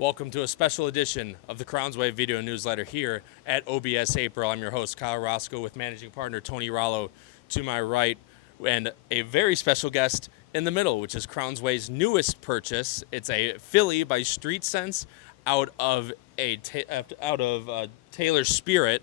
Welcome to a special edition of the Crownsway video newsletter here at OBS April. I'm your host, Kyle Roscoe, with managing partner Tony Rollo to my right, and a very special guest in the middle, which is Crownsway's newest purchase. It's a filly by Street Sense out of Taylor Spirit.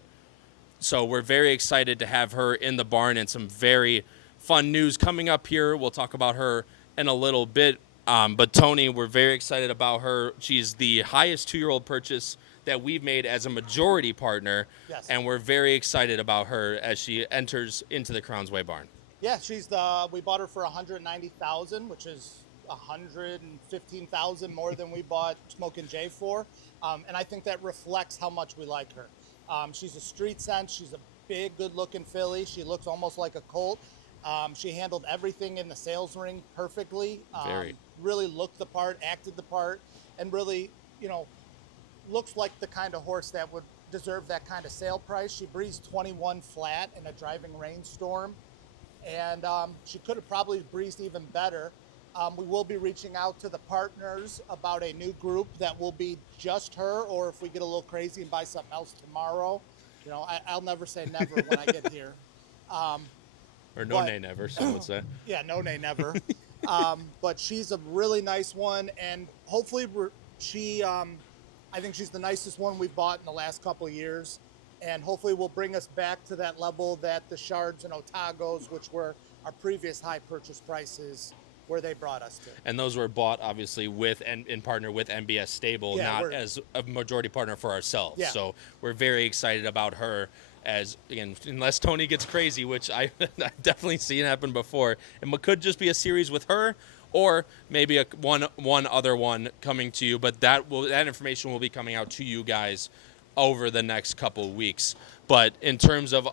So we're very excited to have her in the barn, and some very fun news coming up here. We'll talk about her in a little bit. But Tony, we're very excited about her. She's the highest 2-year-old purchase that we've made as a majority partner. Yes. And we're very excited about her as she enters into the Crownsway barn. Yeah, we bought her for $190,000, which is $115,000 more than we bought Smokin' Jay for. And I think that reflects how much we like her. She's a Street Sense. She's a big, good-looking filly. She looks almost like a colt. She handled everything in the sales ring perfectly. Really looked the part, acted the part, and really, looks like the kind of horse that would deserve that kind of sale price. She breezed 21 flat in a driving rainstorm, and she could have probably breezed even better. We will be reaching out to the partners about a new group that will be just her, or if we get a little crazy and buy something else tomorrow. I'll never say never when I get here. Or no nay never, some would say. Yeah, no nay never. But she's a really nice one, and hopefully I think she's the nicest one we've bought in the last couple of years, and hopefully will bring us back to that level that the Shards and Otagos, which were our previous high purchase prices, where they brought us to. And those were bought, obviously, with and in partner with MBS Stable, not as a majority partner for ourselves. Yeah. So we're very excited about her. As again, unless Tony gets crazy, which I've definitely seen happen before, it could just be a series with her, or maybe one other one coming to you. But that information will be coming out to you guys over the next couple of weeks. But in terms of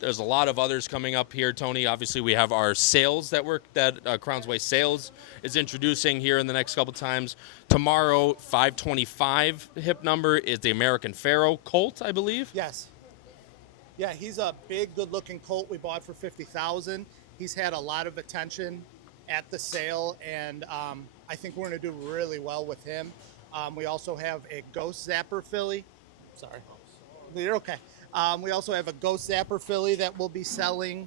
there's a lot of others coming up here, Tony. Obviously, we have our sales that Crownsway Sales is introducing here in the next couple times. Tomorrow, 525 hip number is the American Pharoah colt, I believe. Yes. Yeah, he's a big, good-looking colt we bought for $50,000. He's had a lot of attention at the sale, and I think we're going to do really well with him. We also have a Ghost Zapper filly. Sorry. You're okay. We also have a Ghost Zapper filly that we'll be selling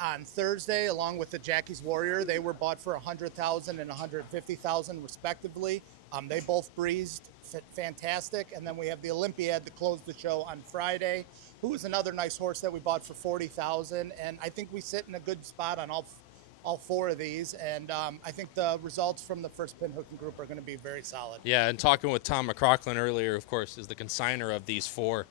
on Thursday, along with the Jackie's Warrior. They were bought for $100,000 and $150,000 respectively. They both breezed fantastic. And then we have the Olympiad to close the show on Friday, who is another nice horse that we bought for $40,000. And I think we sit in a good spot on all four of these, and I think the results from the first pinhooking group are going to be very solid. Yeah, and talking with Tom McCrocklin earlier, of course, is the consigner of these four.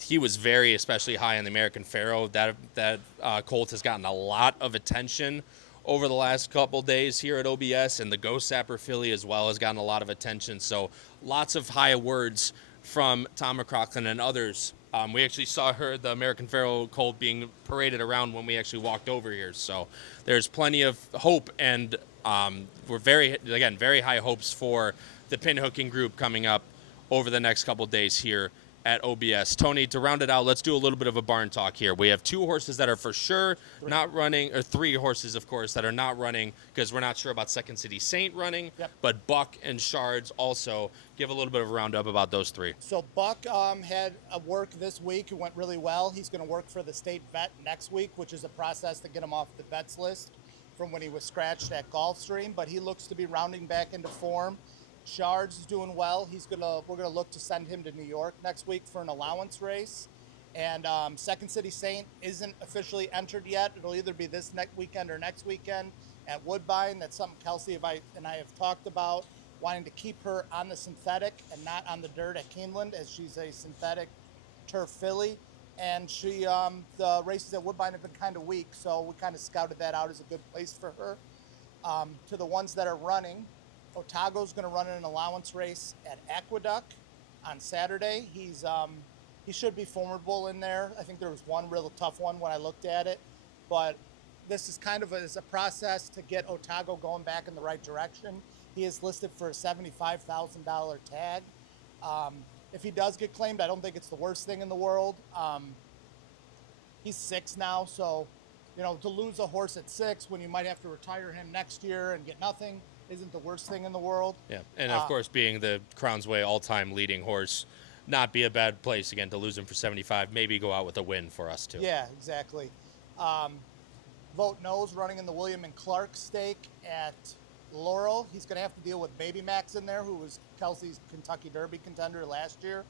He was especially high on the American Pharoah. That colt has gotten a lot of attention over the last couple days here at OBS, and the Ghost Zapper filly as well has gotten a lot of attention. So lots of high words from Tom McCrocklin and others. We actually saw the American Pharoah colt being paraded around when we actually walked over here. So there's plenty of hope, and we're very high hopes for the pinhooking group coming up over the next couple days here at OBS. Tony, to round it out, let's do a little bit of a barn talk here. We have 2 horses that are for sure not running, or 3 horses, of course, that are not running because we're not sure about Second City Saint running. Yep. But Buck and Shards also. Give a little bit of a roundup about those 3. So Buck had a work this week. It went really well. He's going to work for the state vet next week, which is a process to get him off the vets list from when he was scratched at Gulfstream. But he looks to be rounding back into form. Shards is doing well. We're gonna look to send him to New York next week for an allowance race. And Second City Saint isn't officially entered yet. It'll either be this next weekend or next weekend at Woodbine. That's something Kelsey and I have talked about, wanting to keep her on the synthetic and not on the dirt at Keeneland, as she's a synthetic turf filly. And the races at Woodbine have been kind of weak, so we kind of scouted that out as a good place for her. To the ones that are running, Otago's going to run an allowance race at Aqueduct on Saturday. He should be formidable in there. I think there was one real tough one when I looked at it, but this is kind of a process to get Otago going back in the right direction. He is listed for a $75,000 tag. If he does get claimed, I don't think it's the worst thing in the world. He's 6 now, so to lose a horse at 6 when you might have to retire him next year and get nothing, isn't the worst thing in the world. Yeah, and of course, being the Crown's Way all-time leading horse, not be a bad place again to lose him for 75. Maybe go out with a win for us too. Yeah, exactly. Vote No's running in the William and Clark stake at Laurel. He's going to have to deal with Baby Max in there, who was Kelsey's Kentucky Derby contender last year.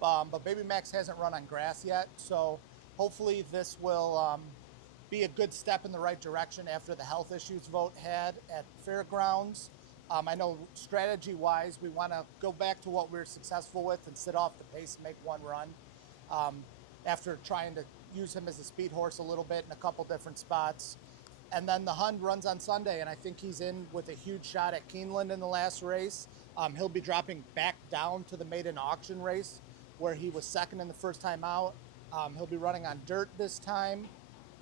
But Baby Max hasn't run on grass yet, so hopefully this will be a good step in the right direction after the health issues Vote had at Fairgrounds. I know strategy-wise, we want to go back to what we were successful with and sit off the pace and make one run. After trying to use him as a speed horse a little bit in a couple different spots. And then the Hun runs on Sunday, and I think he's in with a huge shot at Keeneland in the last race. He'll be dropping back down to the maiden auction race where he was second in the first time out. He'll be running on dirt this time,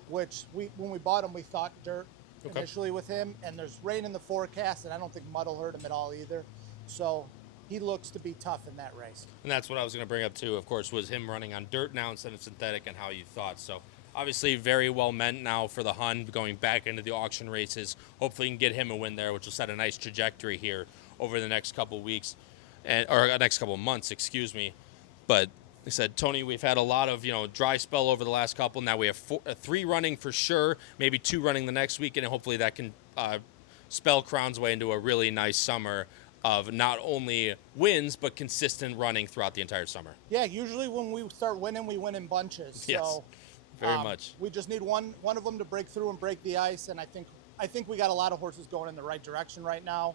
which when we bought him, we thought dirt initially with him. And there's rain in the forecast, and I don't think mud will hurt him at all either. So he looks to be tough in that race. And that's what I was going to bring up too, of course, was him running on dirt now instead of synthetic and how you thought. So obviously very well meant now for the Hun going back into the auction races. Hopefully you can get him a win there, which will set a nice trajectory here over the next couple weeks, or next couple months, excuse me. But like I said, Tony, we've had a lot of, dry spell over the last couple. Now we have 3 running for sure, maybe 2 running the next week, and hopefully that can spell Crown's Way into a really nice summer of not only wins, but consistent running throughout the entire summer. Yeah, usually when we start winning, we win in bunches. Yes, so, very much. We just need one of them to break through and break the ice, and I think we got a lot of horses going in the right direction right now.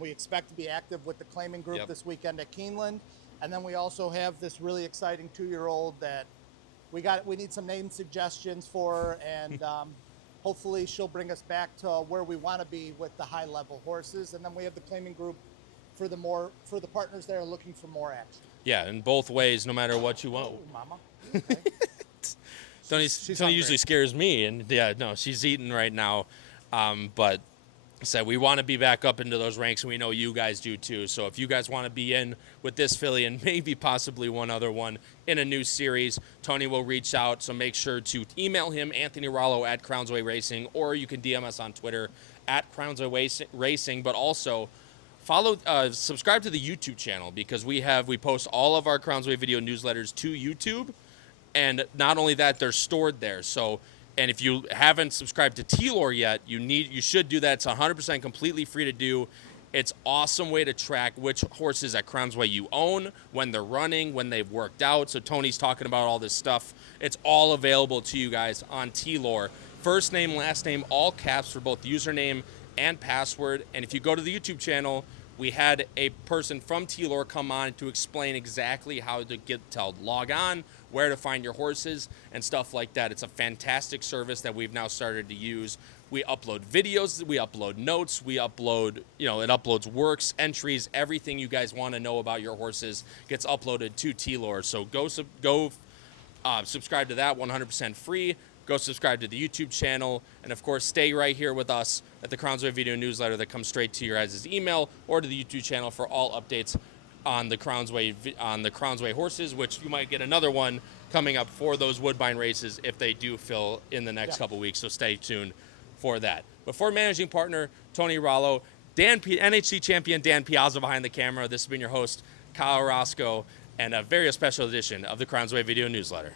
We expect to be active with the claiming group this weekend at Keeneland, and then we also have this really exciting 2-year-old that we need some name suggestions for, and hopefully she'll bring us back to where we want to be with the high-level horses. And then we have the claiming group for the partners that are looking for more action. Yeah, in both ways, no matter what you want. Oh, Mama. Okay. Tony usually scares me, and yeah, no, she's eating right now. But we want to be back up into those ranks, and we know you guys do too. So if you guys want to be in with this filly and maybe possibly one other one in a new series, Tony will reach out. So make sure to email him, Anthony Rollo at Crownsway Racing, or you can DM us on Twitter at Crownsway Racing, but also subscribe to the YouTube channel, because we post all of our Crownsway video newsletters to YouTube, and not only that, they're stored there. So, and if you haven't subscribed to T-Lore yet, you should do that. It's 100% completely free to do. It's awesome way to track which horses at Crownsway you own, when they're running, when they've worked out. So Tony's talking about all this stuff. It's all available to you guys on T-Lore. First name, last name, all caps for both username and password. And if you go to the YouTube channel, we had a person from T-Lore come on to explain exactly how to log on, where to find your horses, and stuff like that. It's a fantastic service that we've now started to use. We upload videos, we upload notes, we upload, it uploads works, entries, everything you guys want to know about your horses gets uploaded to T-Lore. So go subscribe to that, 100% free. Go subscribe to the YouTube channel, and of course, stay right here with us at the Crownsway Video Newsletter that comes straight to your guys' email, or to the YouTube channel for all updates on the Crownsway horses, which you might get another one coming up for those Woodbine races if they do fill in the next couple weeks. So stay tuned for that. But for managing partner Tony Rollo, NHC champion Dan Piazza behind the camera, this has been your host Kyle Roscoe, and a very special edition of the Crownsway Video Newsletter.